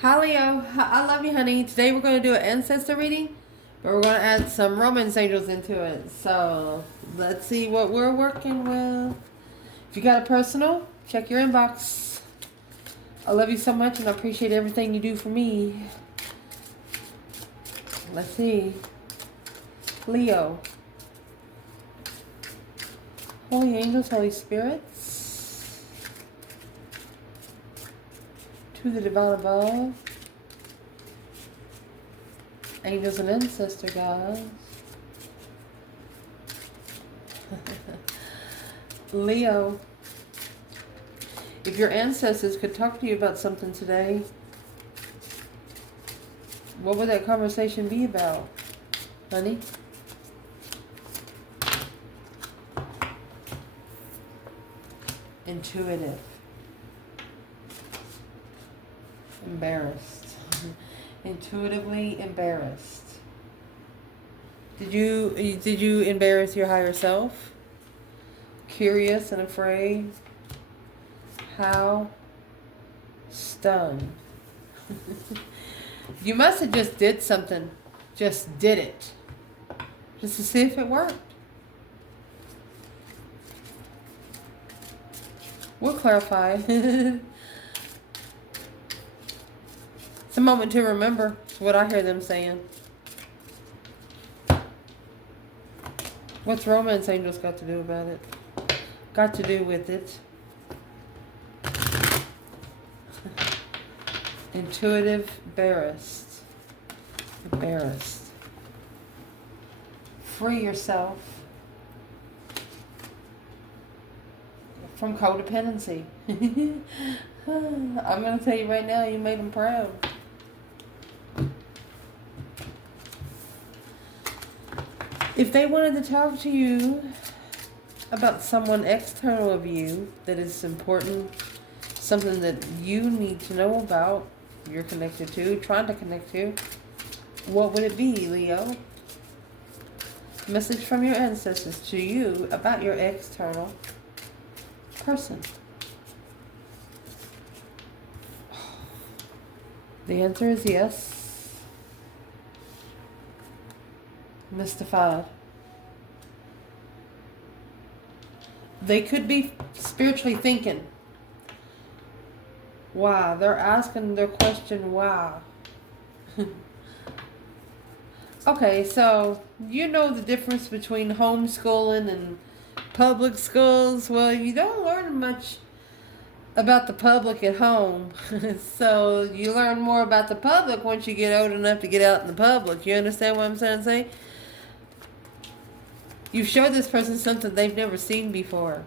Hi Leo, I love you, honey. Today we're going to do an ancestor reading, but we're going to add some romance angels into it. So let's see what we're working with. If you got a personal, check your inbox. I love you so much and I appreciate everything you do for me. Let's see. Leo. Holy angels, Holy spirits. To the divine above. Angels and ancestor guys. Leo. If your ancestors could talk to you about something today, what would that conversation be about, honey? Intuitive. Embarrassed. Intuitively embarrassed. Did you embarrass your higher self? Curious and afraid? How? Stunned. You must have just did something. Just did it. Just to see if it worked. We'll clarify. It's a moment to remember. It's what I hear them saying. What's romance angels got to do about it? Got to do with it. Intuitive, embarrassed. Embarrassed. Free yourself from codependency. I'm going to tell you right now, you made them proud. If they wanted to talk to you about someone external of you that is important, something that you need to know about, you're connected to, trying to connect to, what would it be, Leo? Message from your ancestors to you about your external person. The answer is yes. Mystified. They could be spiritually thinking. Why? They're asking their question, why? Okay, so you know the difference between homeschooling and public schools. Well, you don't learn much about the public at home. So you learn more about the public once you get old enough to get out in the public. You understand what I'm trying to say? You show this person something they've never seen before.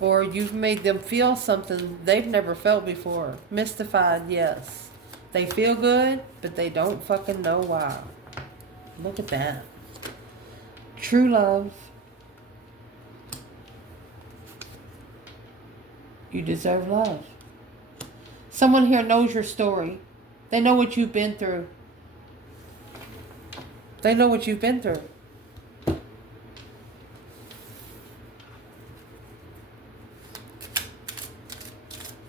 Or you've made them feel something they've never felt before. Mystified, yes. They feel good, but they don't fucking know why. Look at that. True love. You deserve love. Someone here knows your story. They know what you've been through. They know what you've been through.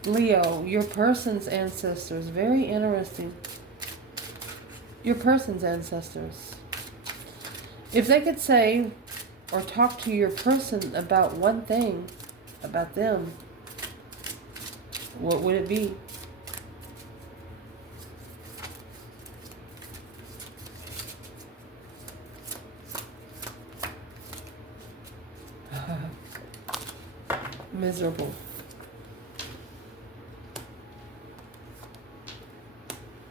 Leo, your person's ancestors. Very interesting. Your person's ancestors. If they could say or talk to your person about one thing about them, what would it be? Miserable.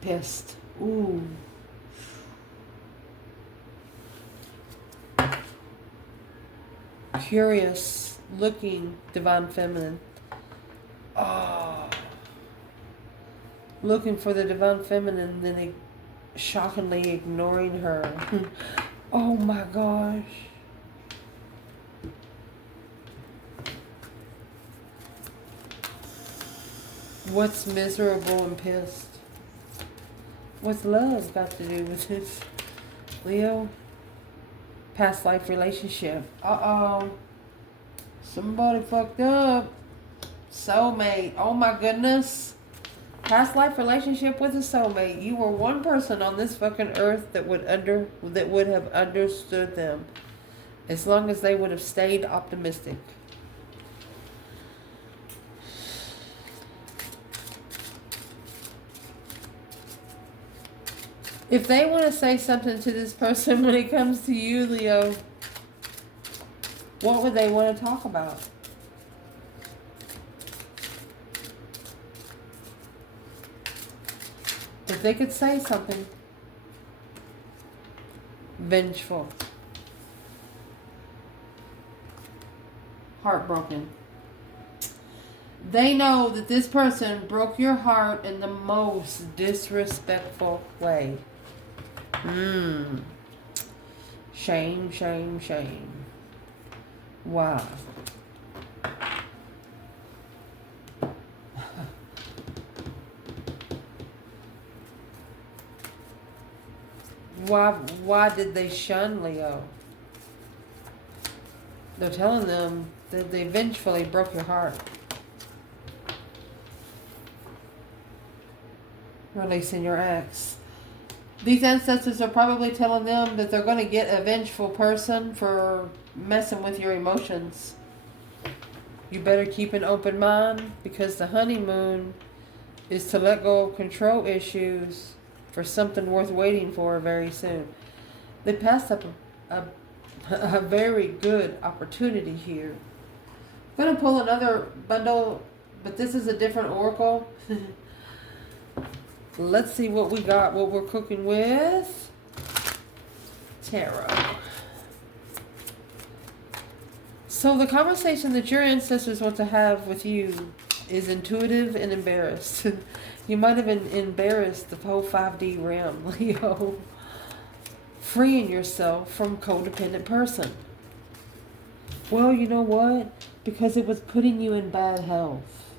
Pissed. Ooh. Curious, looking, divine feminine. Oh. Looking for the divine feminine, then shockingly ignoring her. Oh my gosh. What's miserable and pissed? What's love got to do with this? Leo? Past life relationship. Uh-oh. Somebody fucked up. Soulmate. Oh my goodness. Past life relationship with a soulmate. You were one person on this fucking earth that would have understood them, as long as they would have stayed optimistic. If they want to say something to this person when it comes to you, Leo, what would they want to talk about? If they could say something. Vengeful. Heartbroken. They know that this person broke your heart in the most disrespectful way. Shame, shame, shame. Wow. Why did they shun Leo? They're telling them that they vengefully broke your heart. Releasing your ex. These ancestors are probably telling them that they're going to get a vengeful person for messing with your emotions. You better keep an open mind, because the honeymoon is to let go of control issues for something worth waiting for very soon. They passed up a very good opportunity here. I'm going to pull another bundle, but this is a different oracle. Let's see what we got, what we're cooking with. Tarot. So the conversation that your ancestors want to have with you is intuitive and embarrassed. You might have been embarrassed the whole 5D realm, Leo. Freeing yourself from codependent person. Well, you know what? Because it was putting you in bad health.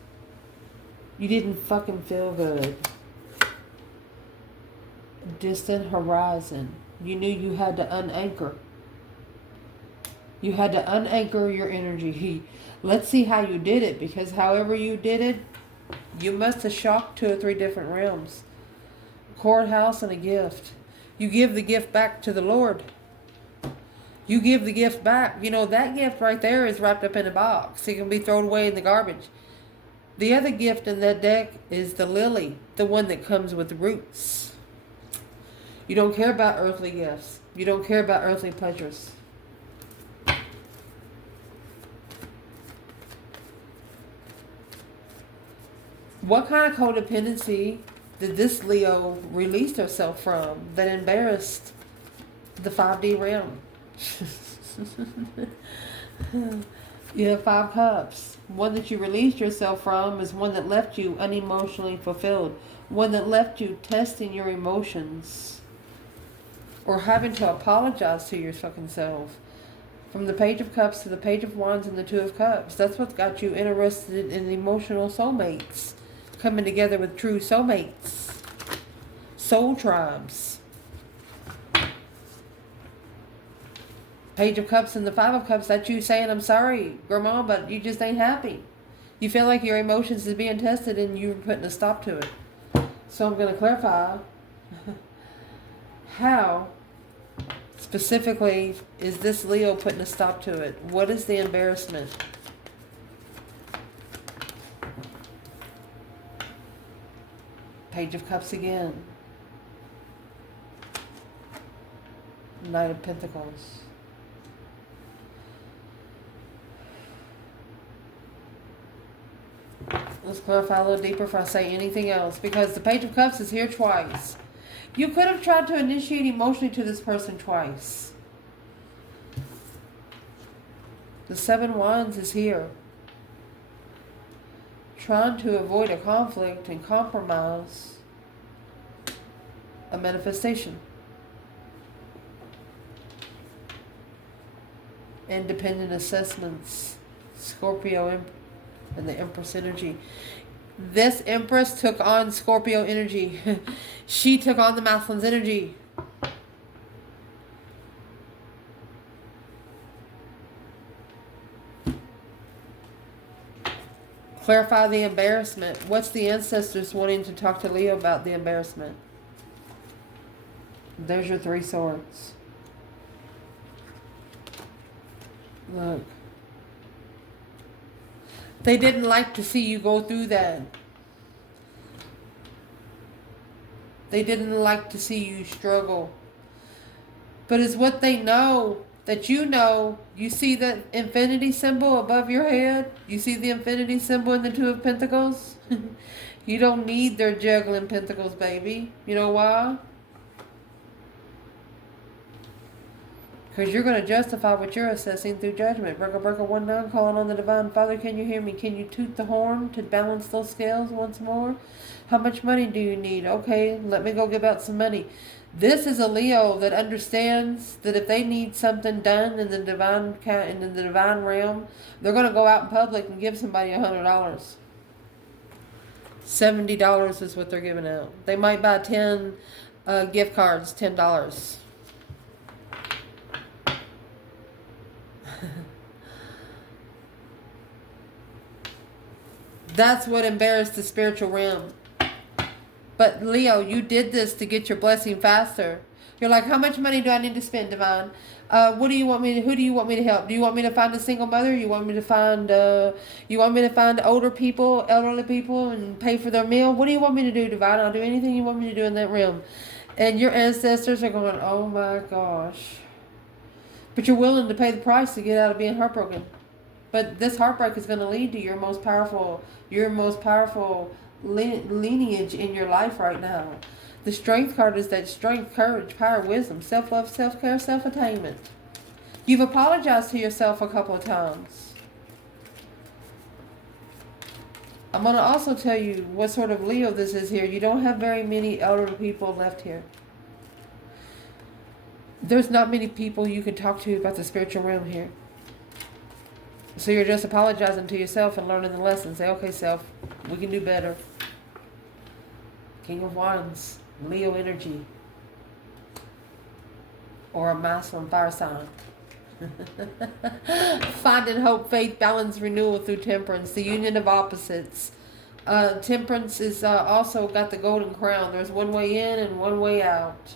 You didn't fucking feel good. Distant horizon. You knew you had to unanchor. You had to unanchor your energy. Let's see how you did it, because however you did it, you must have shocked 2 or 3 different realms. Courthouse and a gift. You give the gift back to the Lord. You give the gift back. You know, that gift right there is wrapped up in a box. It can be thrown away in the garbage. The other gift in that deck is the lily, the one that comes with roots. You don't care about earthly gifts. You don't care about earthly pleasures. What kind of codependency did this Leo release herself from that embarrassed the 5D realm? You have 5 cups. One that you released yourself from is one that left you unemotionally fulfilled. One that left you testing your emotions. Or having to apologize to your fucking self. From the Page of Cups to the Page of Wands and the 2 of Cups. That's what got you interested in emotional soulmates. Coming together with true soulmates. Soul tribes. Page of Cups and the 5 of Cups. That's you saying, I'm sorry, Grandma, but you just ain't happy. You feel like your emotions is being tested and you're putting a stop to it. So I'm going to clarify. How specifically is this Leo putting a stop to it? What is the embarrassment? Page of Cups again. Knight of Pentacles. Let's clarify a little deeper if I say anything else, because the Page of Cups is here twice. You could have tried to initiate emotionally to this person twice. The 7 Wands is here. Trying to avoid a conflict and compromise a manifestation. Independent assessments. Scorpio and the Empress energy. This Empress took on Scorpio energy. She took on the masculine's energy. Clarify the embarrassment. What's the ancestors wanting to talk to Leo about the embarrassment? There's your 3 swords. Look. They didn't like to see you go through that. They didn't like to see you struggle. But it's what they know that you know. You see that infinity symbol above your head? You see the infinity symbol in the 2 of Pentacles? You don't need their juggling pentacles, baby. You know why? Because you're going to justify what you're assessing through judgment. Breaker, breaker, 1-9, calling on the Divine Father. Can you hear me? Can you toot the horn to balance those scales once more? How much money do you need? Okay, let me go give out some money. This is a Leo that understands that if they need something done in the divine realm, they're going to go out in public and give somebody $100. $70 is what they're giving out. They might buy 10 gift cards, $10. That's what embarrassed the spiritual realm. But Leo, you did this to get your blessing faster. You're like, how much money do I need to spend, Divine? What do you want me to? Who do you want me to help? Do you want me to find a single mother? You want me to find? You want me to find older people, elderly people, and pay for their meal? What do you want me to do, Divine? I'll do anything you want me to do in that realm. And your ancestors are going, oh my gosh. But you're willing to pay the price to get out of being heartbroken. But this heartbreak is going to lead to your most powerful lineage in your life right now. The strength card is that strength, courage, power, wisdom, self-love, self-care, self-attainment. You've apologized to yourself a couple of times. I'm going to also tell you what sort of Leo this is here. You don't have very many elderly people left here. There's not many people you can talk to about the spiritual realm here. So you're just apologizing to yourself and learning the lesson. Say, okay, self, we can do better. King of Wands, Leo energy. Or a masculine fire sign. Finding hope, faith, balance, renewal through temperance. The union of opposites. Temperance is also got the golden crown. There's one way in and one way out.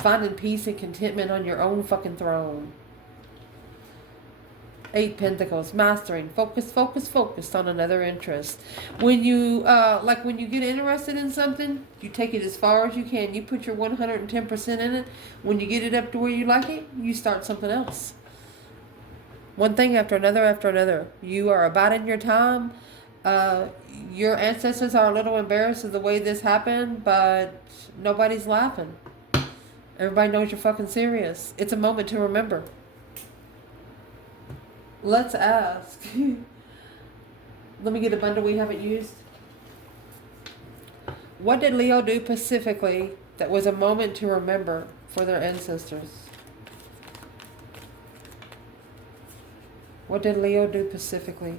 Finding peace and contentment on your own fucking throne. 8 Pentacles, mastering, focused on another interest. When you, when you get interested in something, you take it as far as you can. You put your 110% in it. When you get it up to where you like it, you start something else. One thing after another after another. You are abiding your time. Your ancestors are a little embarrassed of the way this happened, but nobody's laughing. Everybody knows you're fucking serious. It's a moment to remember. Let's ask. Let me get a bundle we haven't used. What did Leo do specifically that was a moment to remember for their ancestors? What did Leo do specifically?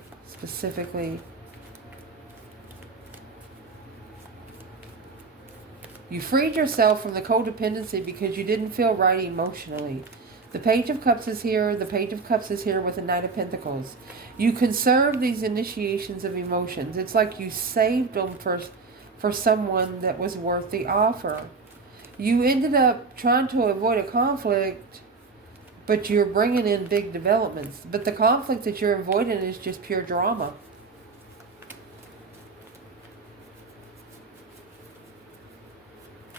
You freed yourself from the codependency because you didn't feel right emotionally. The Page of Cups is here. The Page of Cups is here with the Knight of Pentacles. You conserve these initiations of emotions. It's like you saved them for someone that was worth the offer. You ended up trying to avoid a conflict, but you're bringing in big developments. But the conflict that you're avoiding is just pure drama.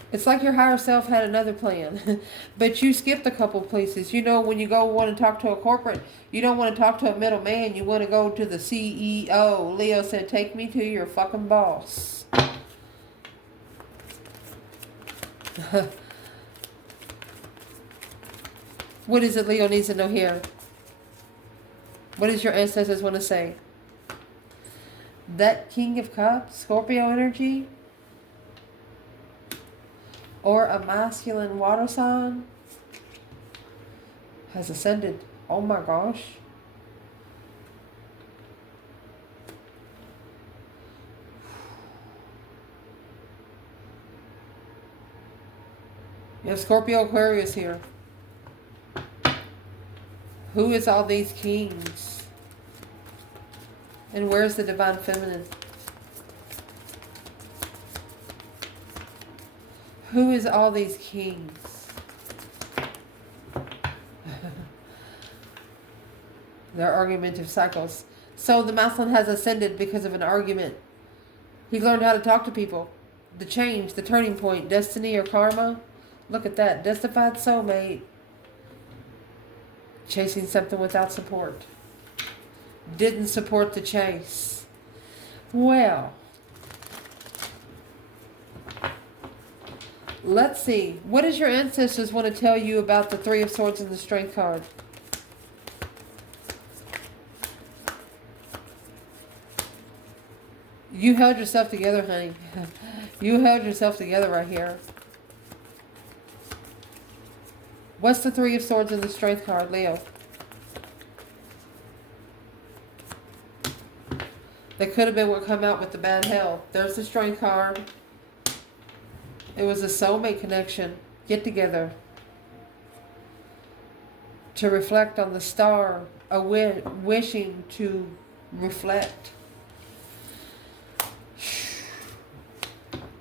It's like your higher self had another plan, but you skipped a couple places. You know, when you go want to talk to a corporate, you don't want to talk to a middleman. You want to go to the CEO. Leo said, take me to your fucking boss. What is it Leo needs to know here? What does your ancestors want to say? That King of Cups, Scorpio energy, or a masculine water sign has ascended. Oh my gosh. You have Scorpio Aquarius here. Who is all these kings? And where's the divine feminine? Who is all these kings? They're argumentative cycles. So the masculine has ascended because of an argument. He learned how to talk to people. The change, the turning point, destiny or karma. Look at that. Justified soulmate. Chasing something without support. Didn't support the chase. Well, let's see. What does your ancestors want to tell you about the Three of Swords and the Strength card? You held yourself together, honey. You held yourself together right here. What's the Three of Swords and the Strength card, Leo? That could have been what come out with the bad health. There's the Strength card. It was a soulmate connection. Get together. To reflect on the star. A wishing to reflect.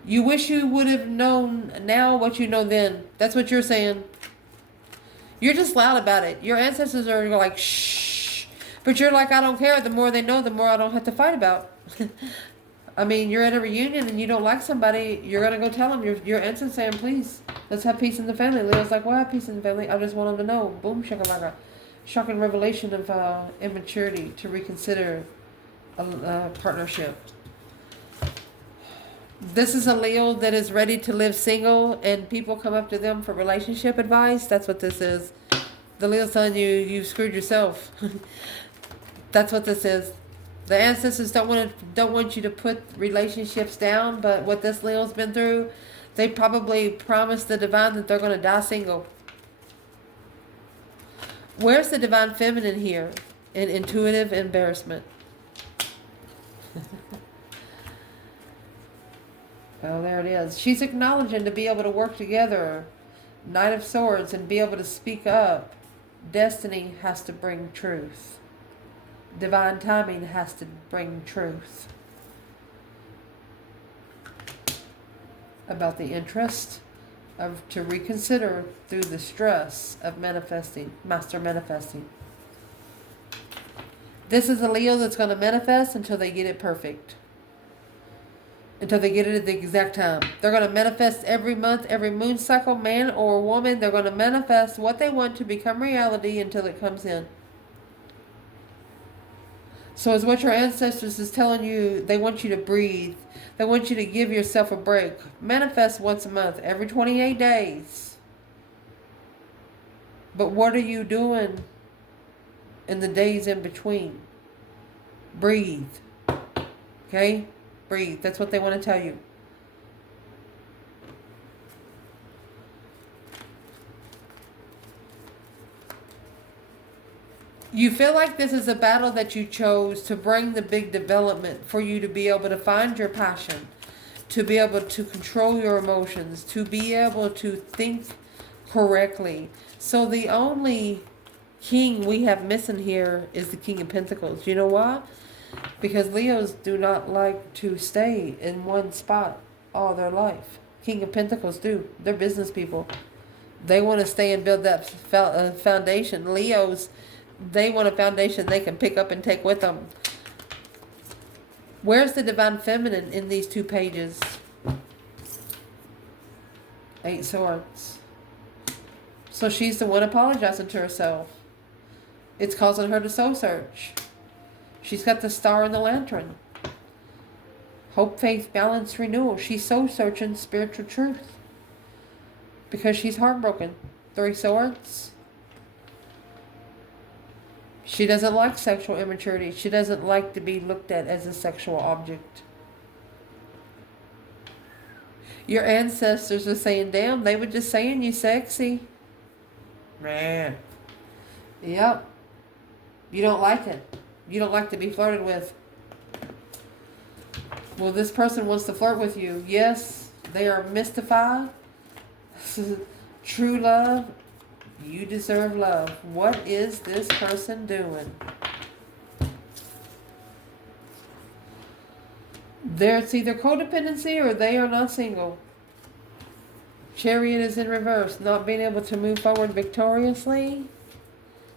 You wish you would have known now what you know then. That's what you're saying. You're just loud about it. Your ancestors are like, shh. But you're like, I don't care. The more they know, the more I don't have to fight about. I mean, you're at a reunion and you don't like somebody, you're going to go tell them. Your ancestors saying, please, let's have peace in the family. Leo's like, well, have peace in the family. I just want them to know. Boom, shakalaka. Shocking revelation of immaturity to reconsider a partnership. This is a Leo that is ready to live single and people come up to them for relationship advice. That's what this is. The Leo's telling you, you've screwed yourself. That's what this is. The ancestors don't want you to put relationships down, but what this Leo's been through, they probably promised the divine that they're going to die single. Where's the divine feminine here in intuitive embarrassment? Oh, there it is. She's acknowledging to be able to work together. Knight of Swords and be able to speak up. Destiny has to bring truth. Divine timing has to bring truth. About the interest of to reconsider through the stress of manifesting. Master manifesting. This is a Leo that's going to manifest until they get it perfect. Until they get it at the exact time. They're going to manifest every month, every moon cycle, man or woman. They're going to manifest what they want to become reality until it comes in. So it's what your ancestors is telling you. They want you to breathe. They want you to give yourself a break. Manifest once a month, every 28 days. But what are you doing in the days in between? Breathe. Okay? Breathe. That's what they want to tell you. You feel like this is a battle that you chose to bring the big development for you to be able to find your passion, to be able to control your emotions, to be able to think correctly. So the only king we have missing here is the King of Pentacles. You know why? Because Leos do not like to stay in one spot all their life. King of Pentacles do. They're business people. They want to stay and build that foundation. Leos, they want a foundation they can pick up and take with them. Where's the divine feminine in these two pages? 8 Swords. So she's the one apologizing to herself. It's causing her to soul search. She's got the star and the lantern. Hope, faith, balance, renewal. She's soul searching spiritual truth. Because she's heartbroken. 3 Swords. She doesn't like sexual immaturity. She doesn't like to be looked at as a sexual object. Your ancestors are saying, damn, they were just saying you sexy. Man. Yep. You don't like it. You don't like to be flirted with. Well, this person wants to flirt with you. Yes, they are mystified. True love. You deserve love. What is this person doing? There's either codependency or they are not single. Chariot is in reverse. Not being able to move forward victoriously.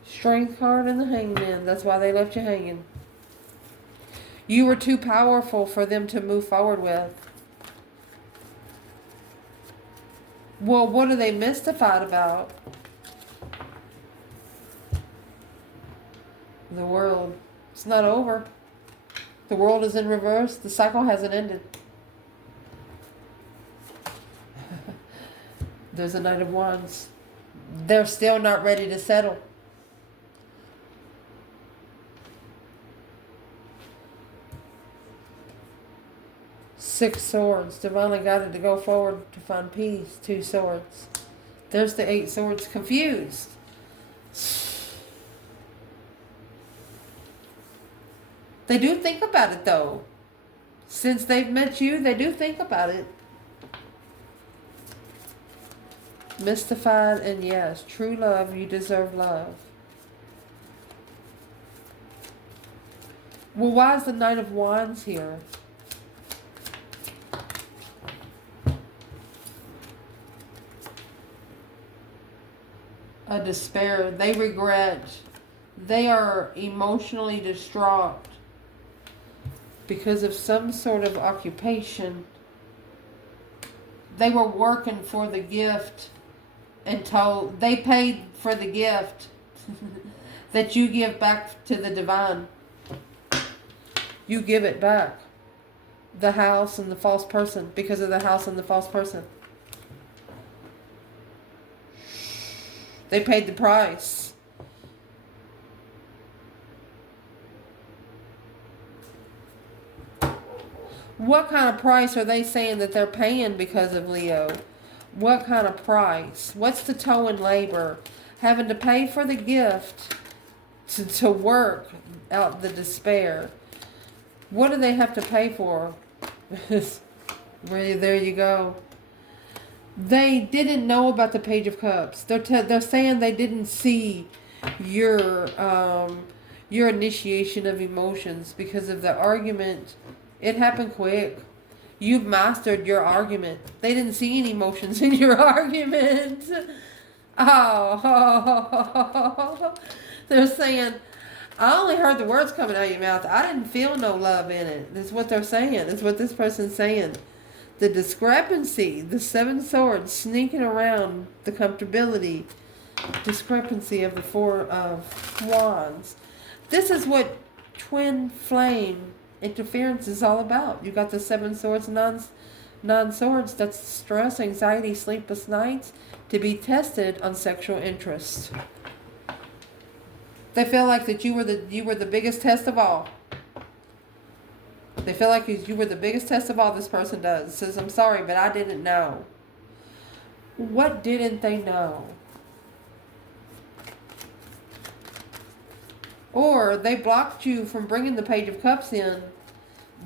Strength card and the Hangman. That's why they left you hanging. You were too powerful for them to move forward with. Well, what are they mystified about? The world. It's not over. The world is in reverse. The cycle hasn't ended. There's a Knight of Wands. They're still not ready to settle. Six Swords. Divinely guided to go forward to find peace. Two Swords. There's the Eight Swords. Confused. They do think about it though. Since they've met you, they do think about it. Mystified and yes, true love, you deserve love. Well, why is the Knight of Wands here? A despair. They regret. They are emotionally distraught because of some sort of occupation. They were working for the gift and told they paid for the gift that you give back to the divine. You give it back. The house and the false person, because of the house and the false person. They paid the price. What kind of price are they saying that they're paying because of Leo? What kind of price? What's the toll in labor? Having to pay for the gift to work out the despair. What do they have to pay for? There you go. They didn't know about the Page of Cups. They're saying they didn't see your initiation of emotions because of the argument. It happened quick. You've mastered your argument. They didn't see any emotions in your argument. Oh, they're saying, I only heard the words coming out of your mouth. I didn't feel no love in it. That's what they're saying. That's what this person's saying. The discrepancy, the Seven Swords sneaking around the comfortability, discrepancy of the Four of Wands. This is what twin flame interference is all about. You got the Seven Swords, nine swords. That's stress, anxiety, sleepless nights, to be tested on sexual interest. They feel like that you were the biggest test of all. They feel like you were the biggest test of all. This person does. Says, I'm sorry, but I didn't know. What didn't they know? Or they blocked you from bringing the Page of Cups in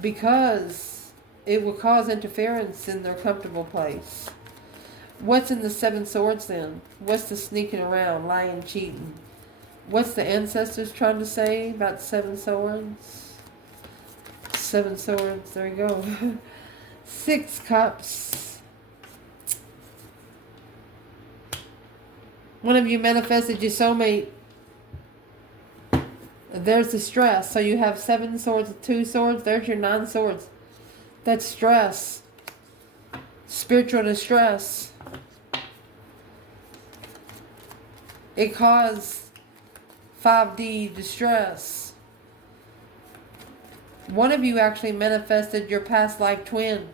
because it will cause interference in their comfortable place. What's in the Seven Swords then? What's the sneaking around, lying, cheating? What's the Ancestors trying to say about Seven Swords? Seven Swords, there you go. Six Cups. One of you manifested your soulmate. There's the stress. So you have Seven Swords, Two Swords. There's your Nine Swords. That's stress. Spiritual distress. It caused 5D distress. One of you actually manifested your past life twin.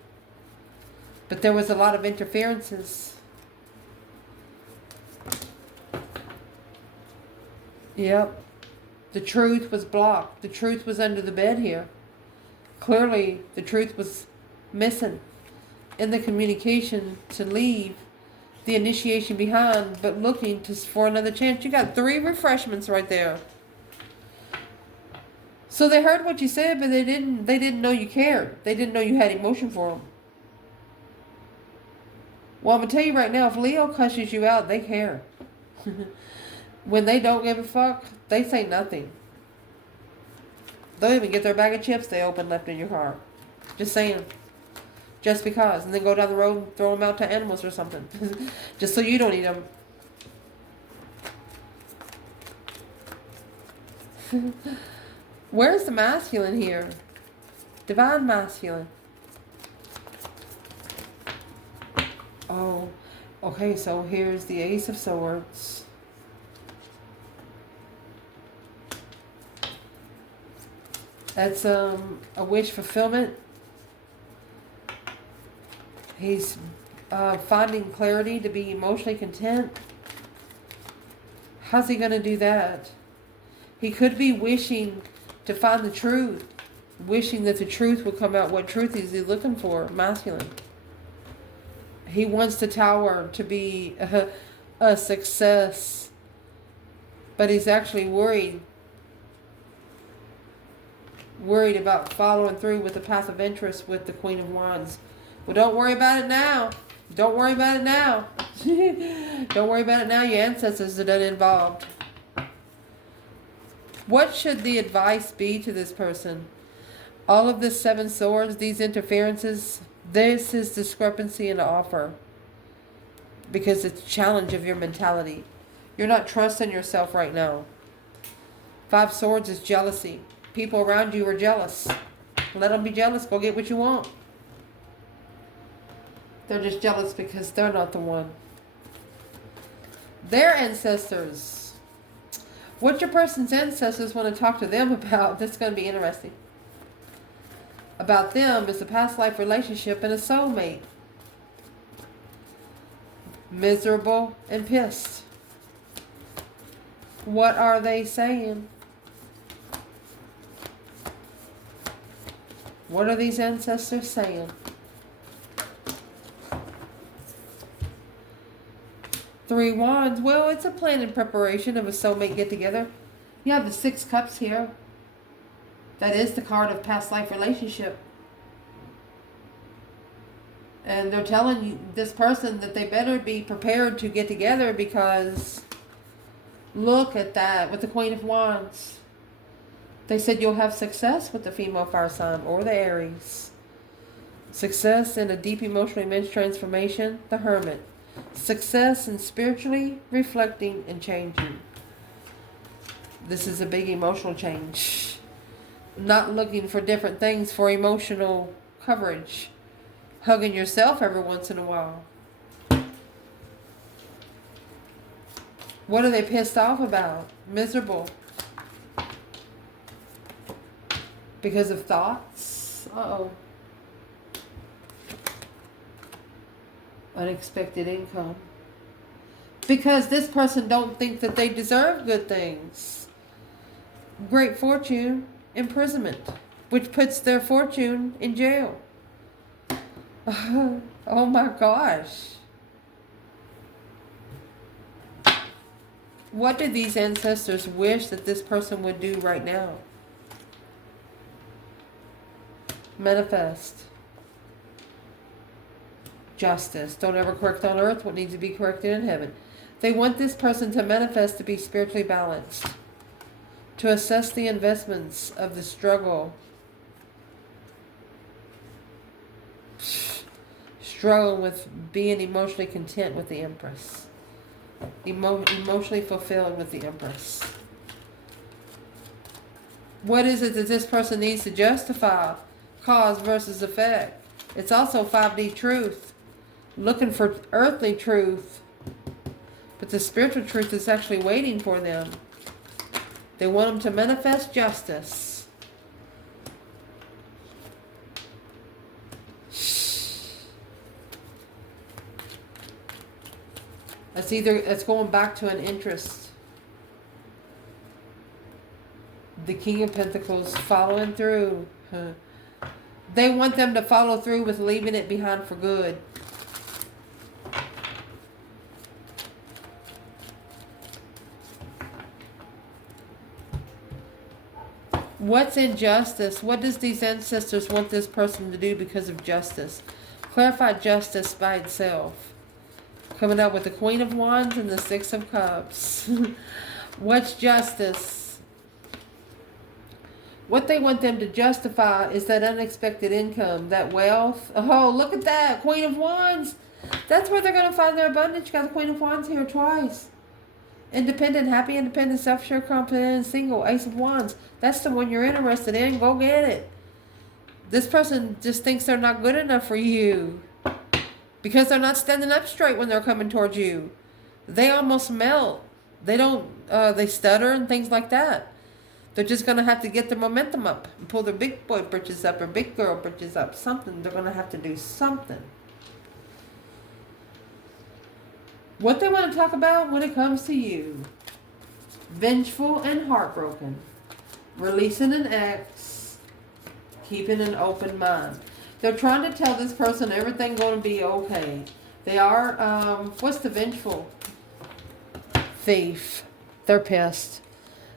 But there was a lot of interferences. Yep. The truth was blocked. The truth was under the bed here. Clearly, the truth was missing in the communication to leave the initiation behind, but looking for another chance. You got 3 refreshments right there. So they heard what you said, but they didn't know you cared. They didn't know you had emotion for them. Well, I'm going to tell you right now, if Leo cusses you out, they care. When they don't give a fuck, they say nothing. They'll even get their bag of chips they open left in your car. Just saying. Just because. And then go down the road and throw them out to animals or something. Just so you don't eat them. Where's the masculine here? Divine masculine. Oh, okay, so here's the Ace of Swords. That's a wish fulfillment. He's finding clarity to be emotionally content. How's he going to do that? He could be wishing to find the truth. Wishing that the truth will come out. What truth is he looking for? Masculine. He wants the tower to be a success. But he's actually worried. Worried about following through with the path of interest with the Queen of Wands. Well, don't worry about it now. Don't worry about it now. Don't worry about it now. Your ancestors are done involved. What should the advice be to this person? All of the 7 swords, these interferences, this is discrepancy in the offer. Because it's a challenge of your mentality. You're not trusting yourself right now. 5 swords is jealousy. People around you are jealous. Let them be jealous. Go get what you want. They're just jealous because they're not the one. Their ancestors. What your person's ancestors want to talk to them about, that's going to be interesting. About them is a past life relationship and a soulmate. Miserable and pissed. What are they saying? What are these ancestors saying? 3 wands. Well, it's a plan in preparation of a soulmate get together. You have the 6 cups here. That is the card of past life relationship. And they're telling you, this person, that they better be prepared to get together because look at that with the Queen of Wands. They said you'll have success with the female fire sign or the Aries. Success in a deep emotional immense transformation, the Hermit. Success in spiritually reflecting and changing. This is a big emotional change. Not looking for different things for emotional coverage. Hugging yourself every once in a while. What are they pissed off about? Miserable. Because of thoughts? Uh-oh. Unexpected income. Because this person don't think that they deserve good things. Great fortune, imprisonment, which puts their fortune in jail. Oh my gosh. What do these ancestors wish that this person would do right now? Manifest. Justice. Don't ever correct on earth what needs to be corrected in heaven. They want this person to manifest to be spiritually balanced. To assess the investments of the struggle. Struggle with being emotionally content with the Empress. Emotionally fulfilled with the Empress. What is it that this person needs to justify? Cause versus effect. It's also 5D truth. Looking for earthly truth. But the spiritual truth is actually waiting for them. They want them to manifest justice. It's going back to an interest. The King of Pentacles following through. They want them to follow through with leaving it behind for good. What's injustice? What does these ancestors want this person to do because of justice? Clarify justice by itself. Coming out with the Queen of Wands and the 6 of Cups. What's justice? What they want them to justify is that unexpected income, that wealth. Oh, look at that. Queen of Wands. That's where they're going to find their abundance. You got the Queen of Wands here twice. Independent, happy, independent, self-sure, confident, single, Ace of Wands. That's the one you're interested in. Go get it. This person just thinks they're not good enough for you because they're not standing up straight when they're coming towards you. They almost melt. They don't, they stutter and things like that. They're just going to have to get their momentum up and pull their big boy britches up or big girl britches up. Something. They're going to have to do something. What they want to talk about when it comes to you. Vengeful and heartbroken. Releasing an ex. Keeping an open mind. They're trying to tell this person everything going to be okay. They are, what's the vengeful? Thief. They're pissed.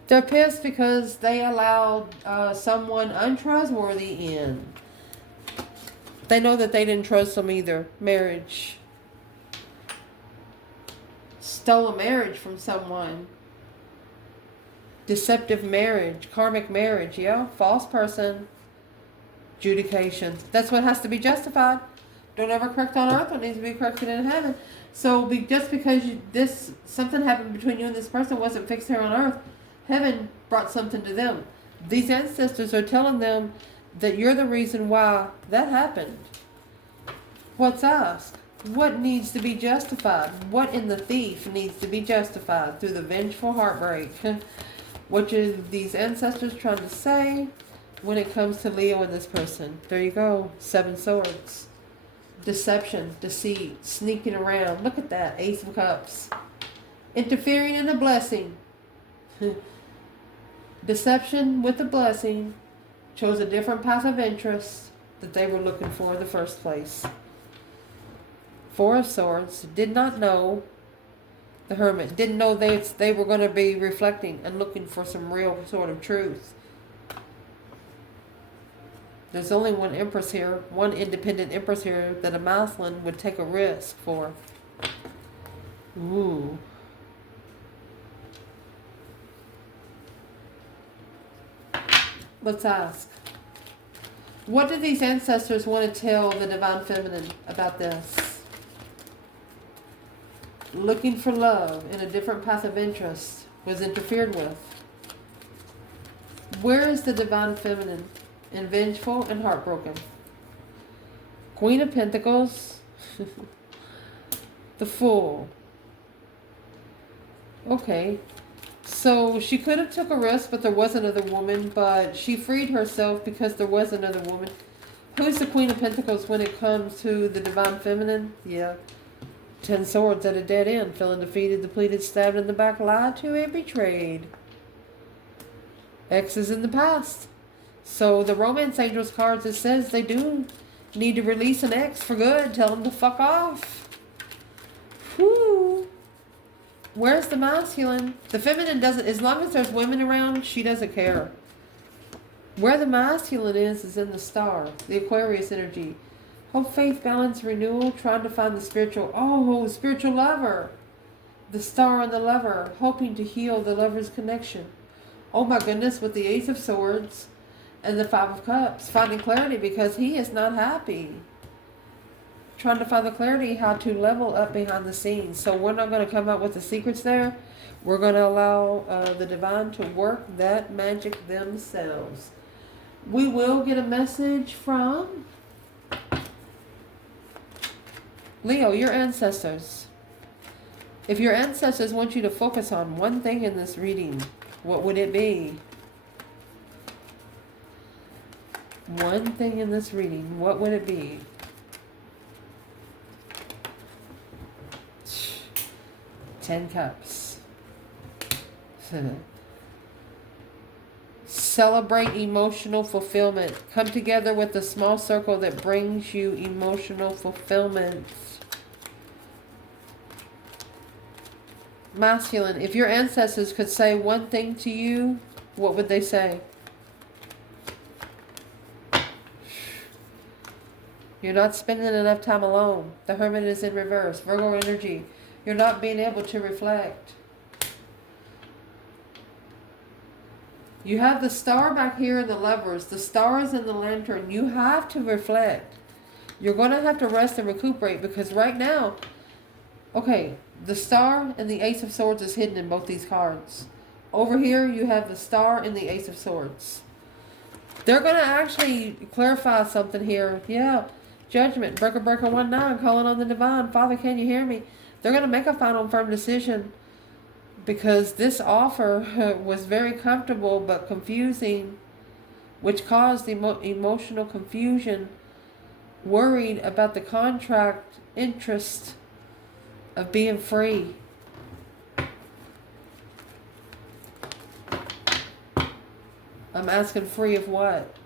They're pissed because they allowed someone untrustworthy in. They know that they didn't trust them either. Marriage. Stole a marriage from someone. Deceptive marriage. Karmic marriage. Yeah. False person. Adjudication. That's what has to be justified. Don't ever correct on earth what needs to be corrected in heaven. So just because something happened between you and this person wasn't fixed here on earth, heaven brought something to them. These ancestors are telling them that you're the reason why that happened. What's asked? What needs to be justified? What in the thief needs to be justified through the vengeful heartbreak? What are these ancestors trying to say when it comes to Leo and this person? There you go. 7 swords. Deception, deceit, sneaking around. Look at that. Ace of Cups. Interfering in a blessing. Deception with a blessing. Chose a different path of interest that they were looking for in the first place. 4 of Swords. Did not know. The Hermit. Didn't know they were going to be reflecting and looking for some real sort of truth. There's only one Empress here. One independent Empress here that a masculine would take a risk for. Ooh. Let's ask. What do these ancestors want to tell the Divine Feminine about this? Looking for love in a different path of interest was interfered with. Where is the Divine Feminine? And vengeful and heartbroken. Queen of Pentacles. The Fool. Okay. So she could have took a risk, but there was another woman. But she freed herself because there was another woman. Who's the Queen of Pentacles when it comes to the Divine Feminine? Yeah. 10 swords at a dead end. Feeling defeated, depleted, stabbed in the back, lied to, and betrayed. X is in the past. So the Romance Angels cards, it says they do need to release an ex for good. Tell them to fuck off. Whew. Where's the masculine? The feminine doesn't, as long as there's women around, she doesn't care. Where the masculine is in the star, the Aquarius energy. Hope, faith, balance, renewal, trying to find the spiritual lover. The star and the lover, hoping to heal the lover's connection. Oh my goodness, with the Ace of Swords. And the 5 of Cups, finding clarity because he is not happy. Trying to find the clarity how to level up behind the scenes. So we're not going to come up with the secrets there. We're going to allow the divine to work that magic themselves. We will get a message from Leo, your ancestors. If your ancestors want you to focus on one thing in this reading, what would it be? One thing in this reading, what would it be? Ten Cups. Celebrate emotional fulfillment. Come together with a small circle that brings you emotional fulfillment. Masculine. If your ancestors could say one thing to you, what would they say? You're not spending enough time alone. The Hermit is in reverse. Virgo energy. You're not being able to reflect. You have the star back here in the lovers. The stars in the lantern. You have to reflect. You're going to have to rest and recuperate because right now, okay, the star and the ace of swords is hidden in both these cards. Over here, you have the star and the ace of swords. They're going to actually clarify something here. Yeah. Judgment. Breaker 1-9. Calling on the divine. Father, can you hear me? They're going to make a final firm decision. Because this offer was very comfortable but confusing, which caused emotional confusion, worried about the contract interest of being free. I'm asking free of what?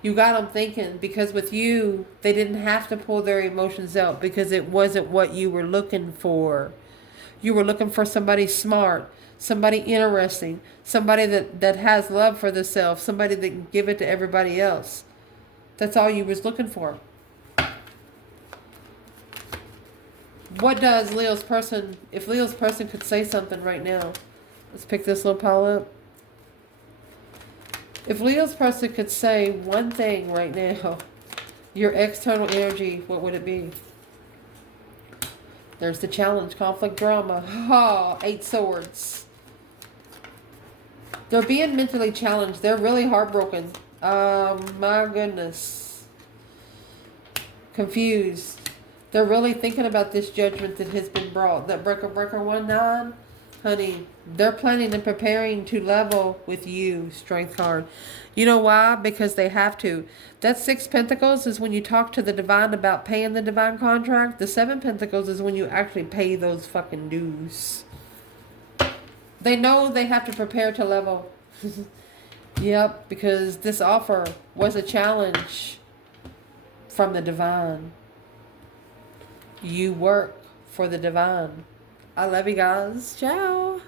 You got them thinking, because with you, they didn't have to pull their emotions out because it wasn't what you were looking for. You were looking for somebody smart, somebody interesting, somebody that has love for the self, somebody that can give it to everybody else. That's all you was looking for. What does Leo's person, if Leo's person could say something right now, let's pick this little pile up. If Leo's person could say one thing right now, your external energy, what would it be? There's the challenge, conflict, drama. Oh, 8 swords. They're being mentally challenged. They're really heartbroken. My goodness. Confused. They're really thinking about this judgment that has been brought. That breaker 1-9. Honey, they're planning and preparing to level with you, strength card. You know why? Because they have to. That 6 Pentacles is when you talk to the divine about paying the divine contract. The 7 Pentacles is when you actually pay those fucking dues. They know they have to prepare to level. Yep, because this offer was a challenge from the divine. You work for the divine. I love you guys. Ciao.